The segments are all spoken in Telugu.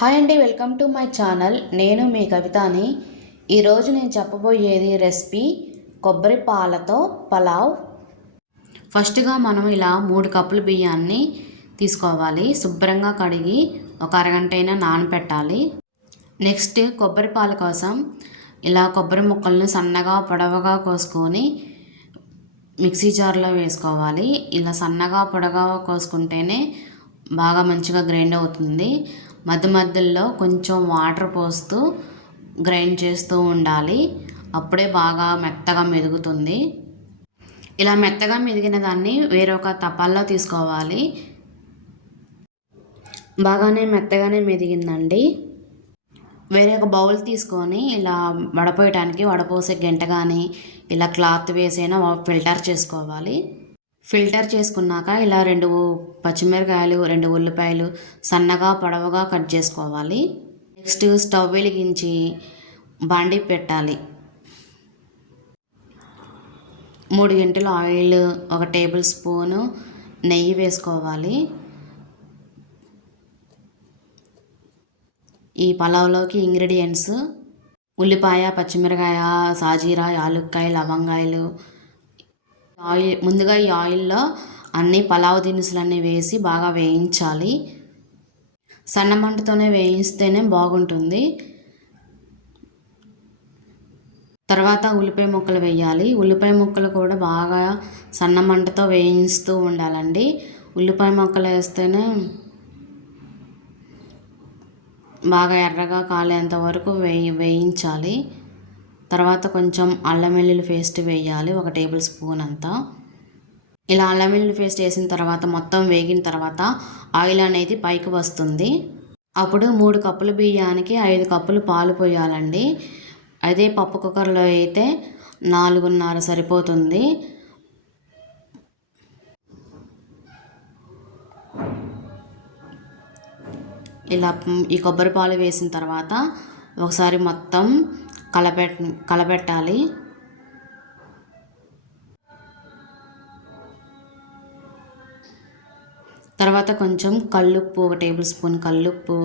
హాయ్ అండి, వెల్కమ్ టు మై ఛానల్. నేను మీ కవితని. ఈరోజు నేను చెప్పబోయేది రెసిపీ కొబ్బరి పాలతో పలావ్. ఫస్ట్గా మనం ఇలా 3 కప్పుల బియ్యాన్ని తీసుకోవాలి. శుభ్రంగా కడిగి ఒక అరగంట అయినా నానబెట్టాలి. నెక్స్ట్ కొబ్బరి పాల కోసం ఇలా కొబ్బరి ముక్కలను సన్నగా పొడవుగా కోసుకొని మిక్సీ జార్లో వేసుకోవాలి. ఇలా సన్నగా పొడవుగా కోసుకుంటేనే బాగా మంచిగా గ్రైండ్ అవుతుంది. మధ్య మధ్యలో కొంచెం వాటర్ పోస్తూ గ్రైండ్ చేస్తూ ఉండాలి. అప్పుడే బాగా మెత్తగా మెదుగుతుంది. ఇలా మెత్తగా మెదిగిన దాన్ని వేరొక తపాల్లో తీసుకోవాలి. మెత్తగానే మెదిగిందండి. వేరే ఒక బౌల్ తీసుకొని ఇలా వడపోసే గంట కానీ ఇలా క్లాత్ వేసైనా ఫిల్టర్ చేసుకోవాలి. ఫిల్టర్ చేసుకున్నాక ఇలా 2 పచ్చిమిరకాయలు, 2 ఉల్లిపాయలు సన్నగా పొడవుగా కట్ చేసుకోవాలి. నెక్స్ట్ స్టవ్ వెలిగించి బాండీ పెట్టాలి. 3 గంటలు ఆయిల్, 1 టేబుల్ స్పూను నెయ్యి వేసుకోవాలి. ఈ పలావ్లోకి ఇంగ్రీడియంట్స్ ఉల్లిపాయ, పచ్చిమిరకాయ, సాజీరా, యాలుక్కాయ, లవంగాయలు. ముందుగా ఈ ఆయిల్లో అన్ని పలావ్ దినుసులన్నీ వేసి బాగా వేయించాలి. సన్న మంటతోనే వేయిస్తేనే బాగుంటుంది. తర్వాత ఉల్లిపాయ ముక్కలు వేయాలి. ఉల్లిపాయ ముక్కలు కూడా బాగా సన్న మంటతో వేయిస్తూ ఉండాలండి. ఉల్లిపాయ ముక్కలు వేస్తేనే బాగా ఎర్రగా కాలేంత వరకు వేయించాలి. తర్వాత కొంచెం అల్లం వెల్లుల్లి పేస్ట్ వేయాలి, 1 టేబుల్ స్పూన్ అంతా. ఇలా అల్లం వెల్లుల్లి పేస్ట్ వేసిన తర్వాత మొత్తం వేగిన తర్వాత ఆయిల్ అనేది పైకి వస్తుంది. అప్పుడు 3 కప్పుల బియ్యానికి 5 కప్పులు పాలు పోయాలండి. అదే పప్పు కుక్కర్లో అయితే 4:30 సరిపోతుంది. ఇలా ఈ కొబ్బరి పాలు వేసిన తర్వాత ఒకసారి మొత్తం కలబెట్టాలి. తర్వాత కొంచెం కల్లుప్పు, 1 టేబుల్ స్పూన్ కల్లుప్పు,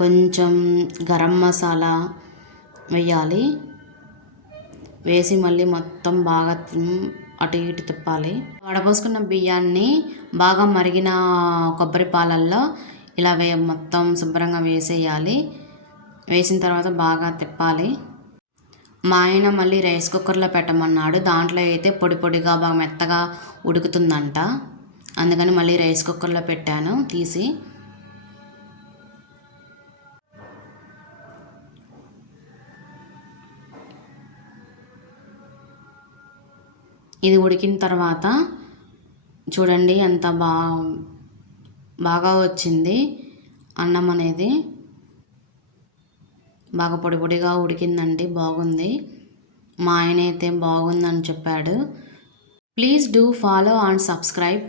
కొంచెం గరం మసాలా వేయాలి. వేసి మళ్ళీ మొత్తం బాగా అటు ఇటు తిప్పాలి. వడపోసుకున్న బియ్యాన్ని బాగా మరిగిన కొబ్బరి పాలల్లో ఇలా మొత్తం శుభ్రంగా వేసేయాలి. వేసిన తర్వాత బాగా తిప్పాలి. మా ఆయన మళ్ళీ రైస్ కుక్కర్లో పెట్టమన్నాడు. దాంట్లో అయితే పొడి పొడిగా బాగా మెత్తగా ఉడుకుతుందంట. అందుకని మళ్ళీ రైస్ కుక్కర్లో పెట్టాను తీసి. ఇది ఉడికిన తర్వాత చూడండి ఎంత బాగా వచ్చింది అన్నం అనేది. బాగా పొడి పొడిగా ఉడికిందండి, బాగుంది. మా ఆయన అయితే బాగుందని చెప్పాడు. Please do follow and subscribe.